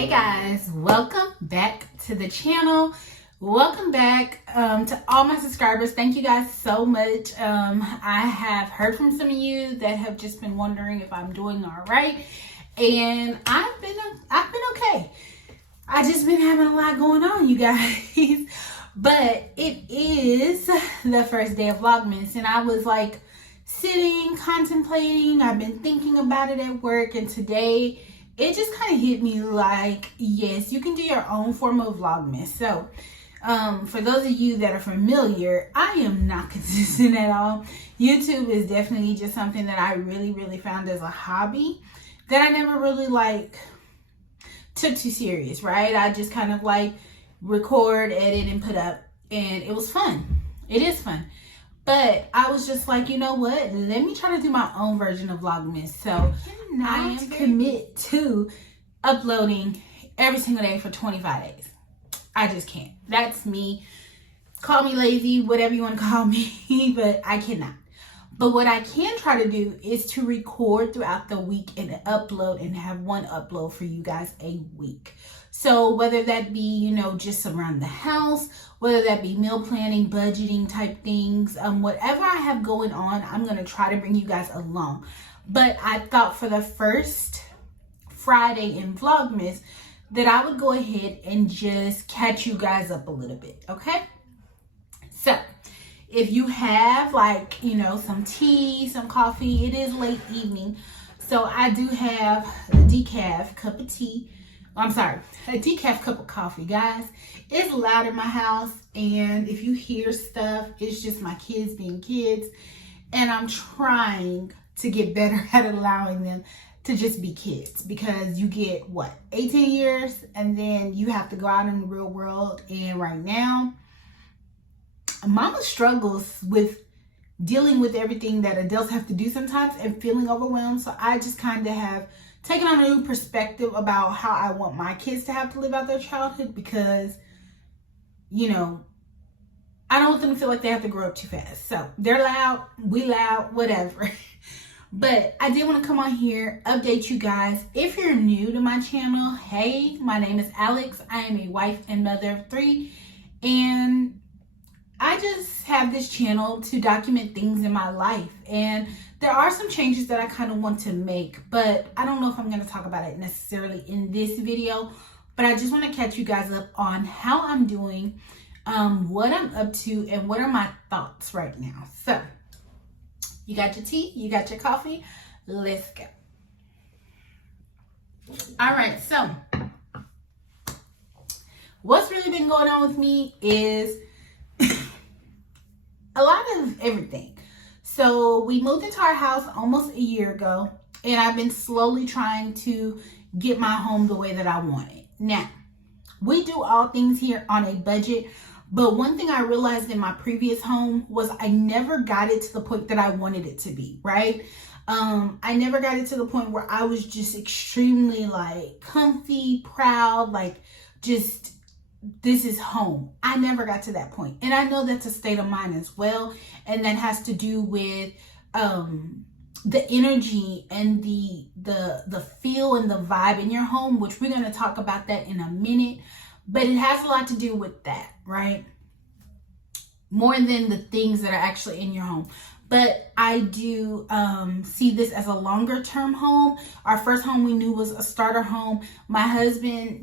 Hey guys, welcome back to the channel. Welcome back to all my subscribers. Thank you guys so much. I have heard from some of you that have just been wondering if I'm doing all right, and I've been okay. I just been having a lot going on, you guys. But it is the first day of Vlogmas, and I was like sitting, contemplating. I've been thinking about it at work, and today it just kind of hit me like, yes, you can do your own form of Vlogmas. So for those of you that are familiar, I am not consistent at all. YouTube is definitely just something that I really found as a hobby that I never really took too serious, right? I just kind of record, edit, and put up, and it was fun. It is fun. But I was just like, you know what? Let me try to do my own version of Vlogmas. So I am commit to uploading every single day for 25 days. I just can't. That's me. Call me lazy, whatever you want to call me, but I cannot. But what I can try to do is to record throughout the week and upload and have one upload for you guys a week. So whether that be, just around the house, whether that be meal planning, budgeting type things, whatever I have going on, I'm going to try to bring you guys along. But I thought for the first Friday in Vlogmas that I would go ahead and just catch you guys up a little bit, okay? So if you have some tea, some coffee, it is late evening. So I do have a decaf cup of tea. I'm sorry, a decaf cup of coffee, guys. It's loud in my house, and if you hear stuff, it's just my kids being kids, and I'm trying to get better at allowing them to just be kids, because you get 18 years, and then you have to go out in the real world. And right now, mama struggles with dealing with everything that adults have to do sometimes and feeling overwhelmed. So I just kind of have taking on a new perspective about how I want my kids to have to live out their childhood, because, I don't want them to feel like they have to grow up too fast. So they're loud, we loud, whatever. But I did want to come on here, update you guys. If you're new to my channel, hey, my name is Alex. I am a wife and mother of 3. And I just have this channel to document things in my life. And there are some changes that I kind of want to make, but I don't know if I'm going to talk about it necessarily in this video. But I just want to catch you guys up on how I'm doing, what I'm up to, and what are my thoughts right now. So you got your tea, you got your coffee, let's go. All right, so what's really been going on with me is a lot of everything. So we moved into our house almost a year ago, and I've been slowly trying to get my home the way that I want it. Now, we do all things here on a budget, but one thing I realized in my previous home was I never got it to the point that I wanted it to be, right? I never got it to the point where I was just extremely comfy, proud, just this is home. I never got to that point. And I know that's a state of mind as well. And that has to do with the energy and the feel and the vibe in your home, which we're going to talk about that in a minute. But it has a lot to do with that, right? More than the things that are actually in your home. But I do see this as a longer term home. Our first home we knew was a starter home. My husband,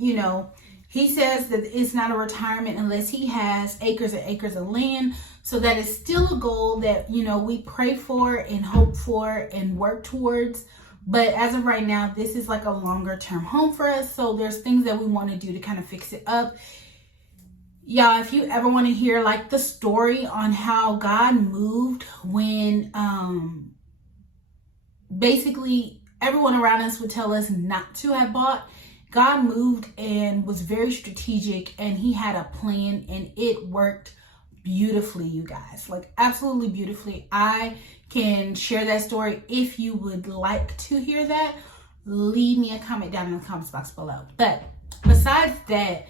he says that it's not a retirement unless he has acres and acres of land. So that is still a goal that, we pray for and hope for and work towards. But as of right now, this is a longer term home for us. So there's things that we want to do to kind of fix it up. Y'all, if you ever want to hear the story on how God moved when basically everyone around us would tell us not to have bought, God moved and was very strategic, and he had a plan, and it worked beautifully, you guys. Absolutely beautifully. I can share that story if you would like to hear that. Leave me a comment down in the comments box below. But besides that,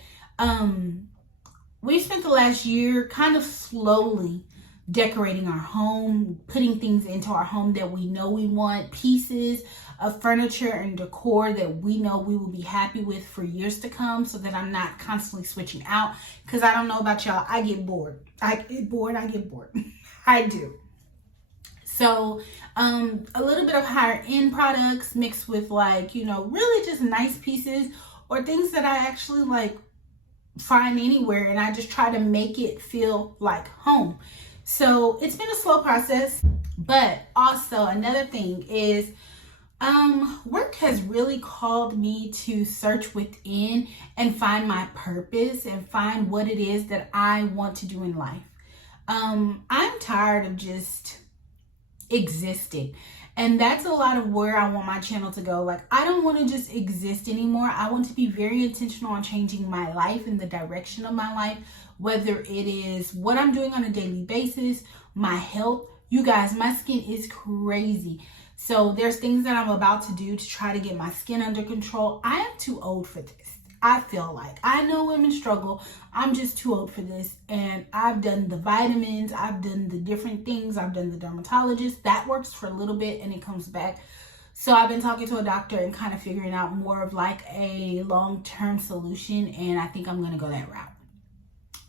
we spent the last year kind of slowly decorating our home, putting things into our home that we know we want, pieces of furniture and decor that we know we will be happy with for years to come, so that I'm not constantly switching out. Because I don't know about y'all, I get bored. I get bored. I do. So a little bit of higher end products mixed with like, you know, really just nice pieces or things that I actually like find anywhere, and I just try to make it feel like home. So it's been a slow process, but also another thing is work has really called me to search within and find my purpose and find what it is that I want to do in life. I'm tired of just existing, and that's a lot of where I want my channel to go. Like, I don't want to just exist anymore. I want to be very intentional on changing my life and the direction of my life, whether it is what I'm doing on a daily basis, my health. You guys, my skin is crazy. So there's things that I'm about to do to try to get my skin under control. I am too old for this. I feel like, I know women struggle. I'm just too old for this. And I've done the vitamins, I've done the different things, I've done the dermatologist. That works for a little bit and it comes back. So I've been talking to a doctor and kind of figuring out more of like a long-term solution. And I think I'm going to go that route.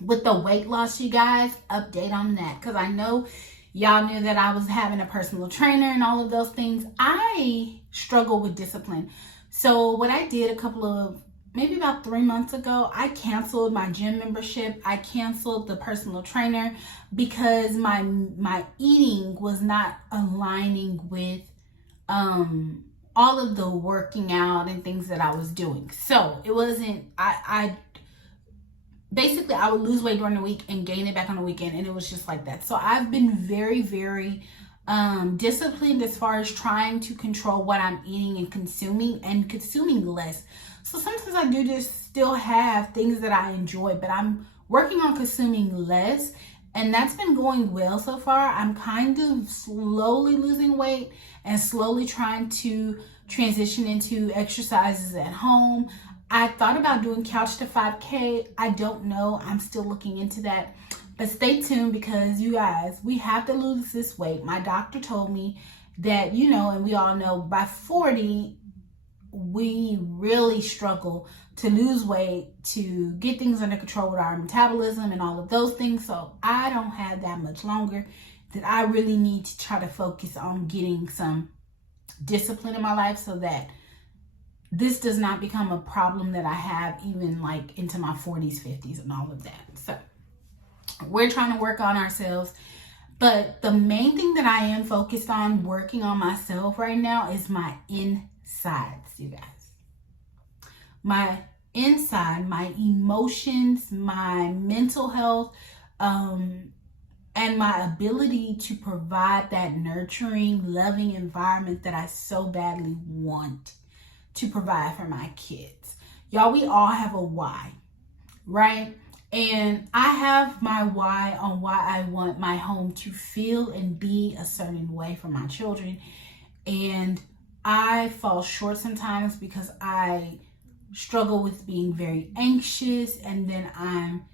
With the weight loss, you guys, update on that. Because I know y'all knew that I was having a personal trainer and all of those things. I struggle with discipline. So what I did maybe about 3 months ago, I canceled my gym membership. I canceled the personal trainer because my eating was not aligning with all of the working out and things that I was doing. So it wasn't, basically I would lose weight during the week and gain it back on the weekend, and it was just like that. So I've been very, very disciplined as far as trying to control what I'm eating and consuming less. So sometimes I do just still have things that I enjoy, but I'm working on consuming less, and that's been going well so far. I'm kind of slowly losing weight and slowly trying to transition into exercises at home. I thought about doing Couch to 5K. I don't know. I'm still looking into that. But stay tuned, because you guys, we have to lose this weight. My doctor told me that, you know, and we all know by 40, we really struggle to lose weight, to get things under control with our metabolism and all of those things. So I don't have that much longer, that I really need to try to focus on getting some discipline in my life so that this does not become a problem that I have even like into my 40s, 50s and all of that. So we're trying to work on ourselves. But the main thing that I am focused on working on myself right now is my insides, you guys. My inside, my emotions, my mental health, and my ability to provide that nurturing, loving environment that I so badly want to provide for my kids. Y'all, we all have a why, right? And I have my why on why I want my home to feel and be a certain way for my children. And I fall short sometimes because I struggle with being very anxious, and then I'm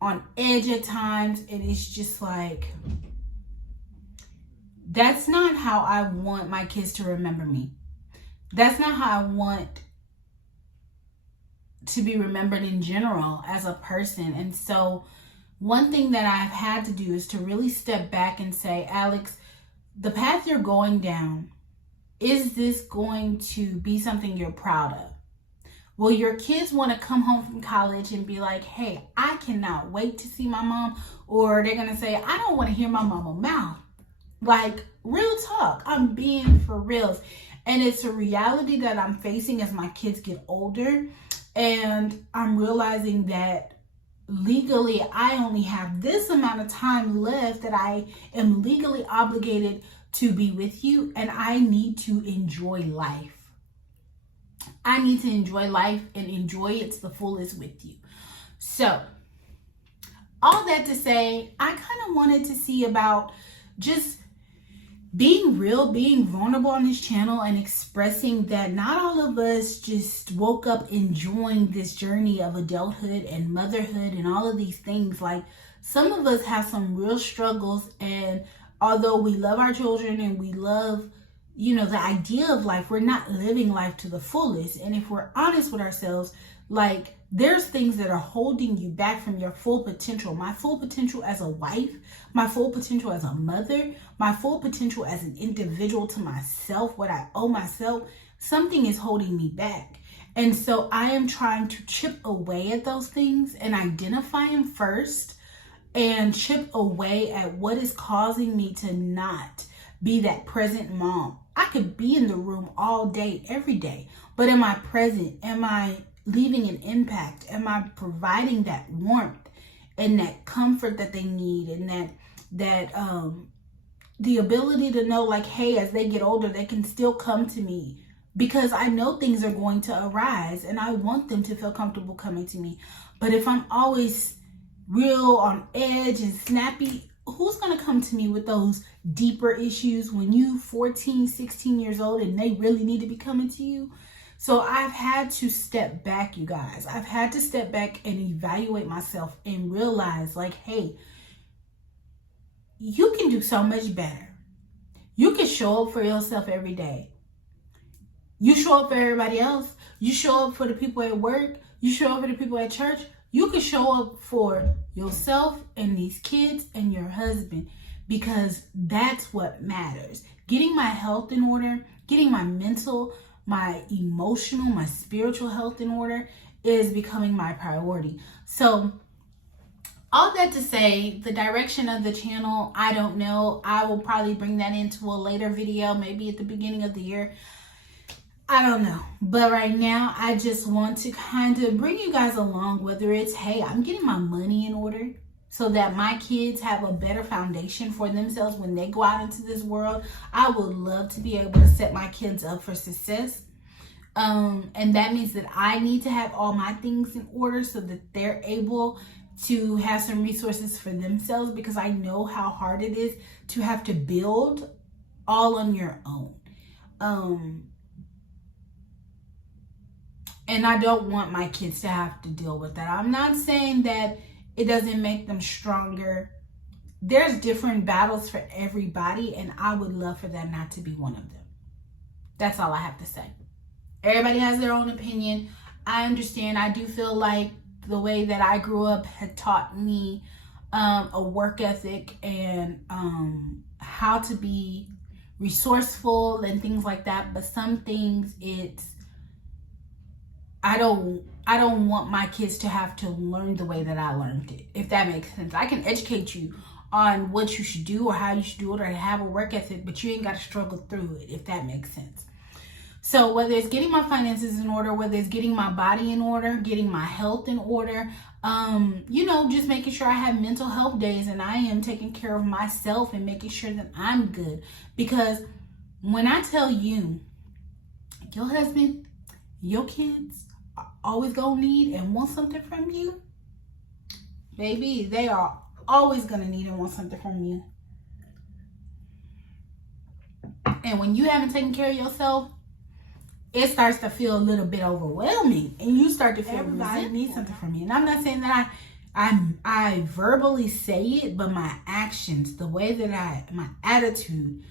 on edge at times, and it's just like, that's not how I want my kids to remember me. That's not how I want to be remembered in general as a person. And so one thing that I've had to do is to really step back and say, Alex, the path you're going down, is this going to be something you're proud of? Will your kids want to come home from college and be like, hey, I cannot wait to see my mom? Or they're going to say, I don't want to hear my mama mouth. Like, real talk. I'm being for reals. And it's a reality that I'm facing as my kids get older. And I'm realizing that legally, I only have this amount of time left that I am legally obligated to be with you. And I need to enjoy life. I need to enjoy life and enjoy it to the fullest with you. So, all that to say, I kind of wanted to see about just being real, being vulnerable on this channel, and expressing that not all of us just woke up enjoying this journey of adulthood and motherhood and all of these things. Like, Some of us have some real struggles, and although we love our children and we love, you know, the idea of life, we're not living life to the fullest. And if we're honest with ourselves, like, there's things that are holding you back from your full potential. My full potential as a wife, my full potential as a mother, my full potential as an individual to myself, what I owe myself, something is holding me back. And so I am trying to chip away at those things and identify them first, and chip away at what is causing me to not be that present mom. I could be in the room all day, every day, but am I present? Am I leaving an impact? Am I providing that warmth and that comfort that they need, and that the ability to know, like, hey, as they get older, they can still come to me, because I know things are going to arise and I want them to feel comfortable coming to me. But if I'm always real on edge and snappy, who's going to come to me with those deeper issues when you 14, 16 years old and they really need to be coming to you? So I've had to step back, you guys. I've had to step back and evaluate myself and realize, like, hey, you can do so much better. You can show up for yourself every day. You show up for everybody else. You show up for the people at work. You show up for the people at church. You can show up for yourself and these kids and your husband, because that's what matters. Getting my health in order, getting my mental, my emotional, my spiritual health in order is becoming my priority. So all that to say, the direction of the channel, I don't know. I will probably bring that into a later video, maybe at the beginning of the year. I don't know. But right now, I just want to kind of bring you guys along, whether it's, hey, I'm getting my money in order so that my kids have a better foundation for themselves when they go out into this world. I would love to be able to set my kids up for success. And that means that I need to have all my things in order so that they're able to have some resources for themselves, because I know how hard it is to have to build all on your own. And I don't want my kids to have to deal with that. I'm not saying that it doesn't make them stronger. There's different battles for everybody, and I would love for that not to be one of them. That's all I have to say. Everybody has their own opinion. I understand. I do feel like the way that I grew up had taught me a work ethic and how to be resourceful and things like that. But some things, I don't want my kids to have to learn the way that I learned it, if that makes sense. I can educate you on what you should do or how you should do it or have a work ethic, but you ain't got to struggle through it, if that makes sense. So whether it's getting my finances in order, whether it's getting my body in order, getting my health in order, just making sure I have mental health days and I am taking care of myself and making sure that I'm good. Because when I tell you, your husband, your kids are always gonna need and want something from you, baby, they are always gonna need and want something from you. And when you haven't taken care of yourself, it starts to feel a little bit overwhelming, and you start to feel everybody needs something from you. And I'm not saying that I verbally say it, but my actions, the way that my attitude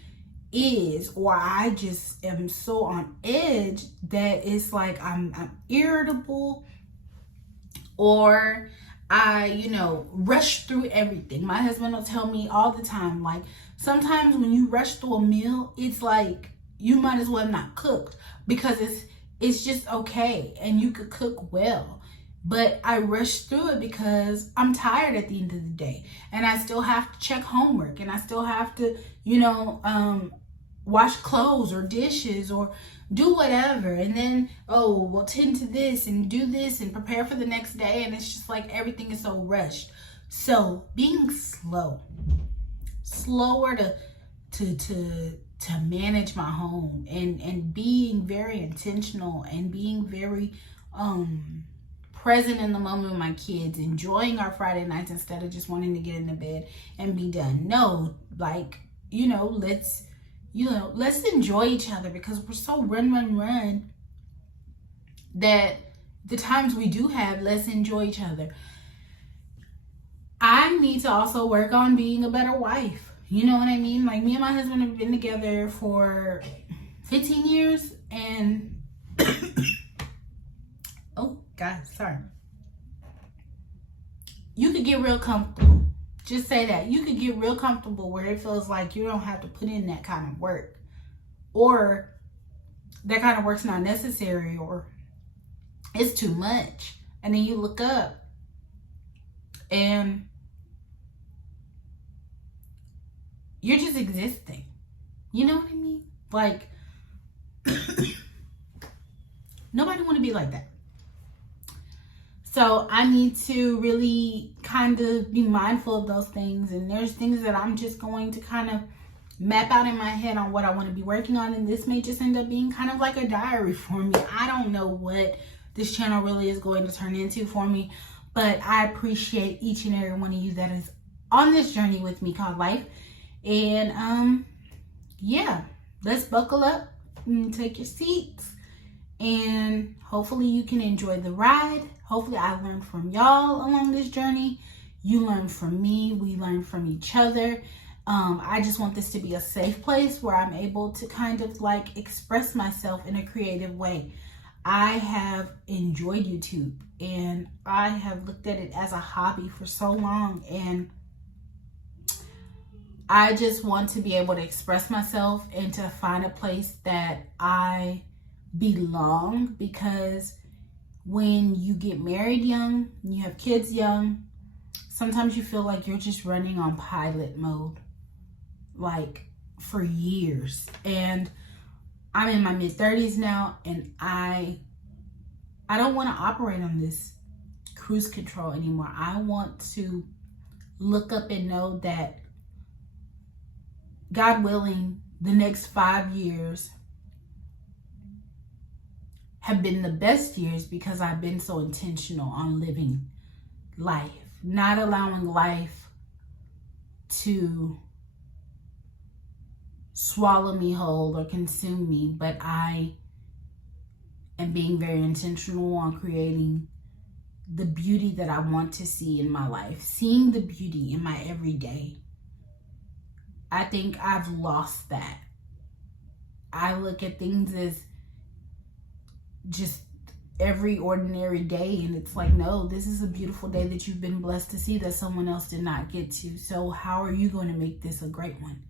is, or I just am so on edge that it's like I'm irritable, or I, rush through everything. My husband will tell me all the time, like, sometimes when you rush through a meal, it's like you might as well not cook, because it's just okay and you could cook well. But I rush through it because I'm tired at the end of the day, and I still have to check homework, and I still have to, wash clothes or dishes or do whatever. And then, we'll tend to this and do this and prepare for the next day. And it's just like everything is so rushed. So being slower to manage my home, and being very intentional and being very present in the moment with my kids, enjoying our Friday nights instead of just wanting to get into bed and be done. No, like, let's enjoy each other, because we're so run that the times we do have, let's enjoy each other. I need to also work on being a better wife. You know what I mean? Like, me and my husband have been together for 15 years and oh God, sorry. You could get real comfortable. Just say that. You could get real comfortable where it feels like you don't have to put in that kind of work, or that kind of work's not necessary, or it's too much. And then you look up and you're just existing. You know what I mean? Like, nobody want to be like that. So I need to really kind of be mindful of those things. And there's things that I'm just going to kind of map out in my head on what I want to be working on. And this may just end up being kind of like a diary for me. I don't know what this channel really is going to turn into for me. But I appreciate each and every one of you that is on this journey with me called life. And yeah, let's buckle up and take your seats. And hopefully you can enjoy the ride. Hopefully I learned from y'all along this journey. You learned from me. We learned from each other. I just want this to be a safe place where I'm able to kind of like express myself in a creative way. I have enjoyed YouTube and I have looked at it as a hobby for so long, and I just want to be able to express myself and to find a place that I belong, because when you get married young, you have kids young, sometimes you feel like you're just running on pilot mode, like for years. And I'm in my mid-30s now, and I don't want to operate on this cruise control anymore. I want to look up and know that, God willing, the next 5 years have been the best years because I've been so intentional on living life, not allowing life to swallow me whole or consume me, but I am being very intentional on creating the beauty that I want to see in my life, seeing the beauty in my everyday. I think I've lost that. I look at things as just every ordinary day, and it's like, no, this is a beautiful day that you've been blessed to see that someone else did not get to. So how are you going to make this a great one?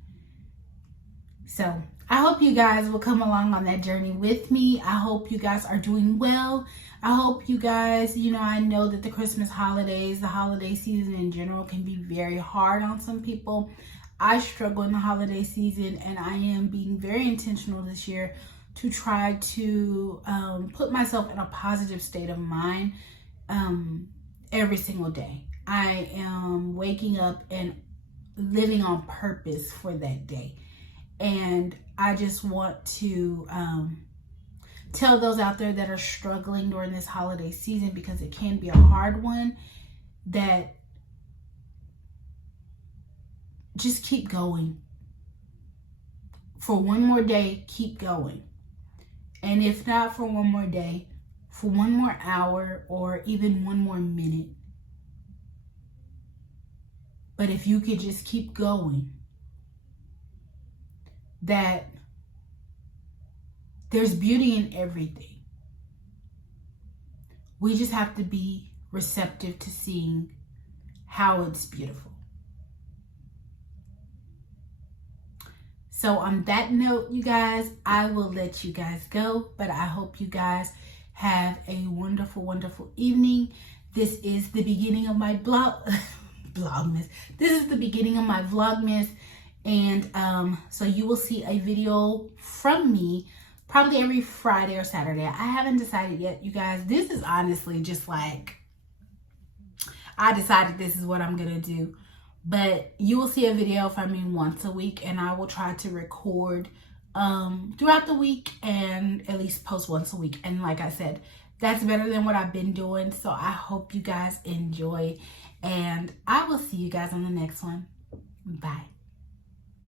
So I hope you guys will come along on that journey with me. I hope you guys are doing well. I hope you guys, I know that the Christmas holidays, the holiday season in general, can be very hard on some people. I struggle in the holiday season, and I am being very intentional this year to try to put myself in a positive state of mind every single day. I am waking up and living on purpose for that day. And I just want to tell those out there that are struggling during this holiday season, because it can be a hard one, that just keep going. For one more day, keep going. And if not for one more day, for one more hour, or even one more minute. But if you could just keep going, that there's beauty in everything. We just have to be receptive to seeing how it's beautiful. So on that note, you guys, I will let you guys go, but I hope you guys have a wonderful, wonderful evening. This is the beginning of my Vlogmas. This is the beginning of my Vlogmas. And so you will see a video from me probably every Friday or Saturday. I haven't decided yet, you guys. This is honestly just like, I decided this is what I'm gonna do. But you will see a video from me once a week, and I will try to record throughout the week and at least post once a week. And like I said, that's better than what I've been doing. So I hope you guys enjoy, and I will see you guys on the next one. Bye.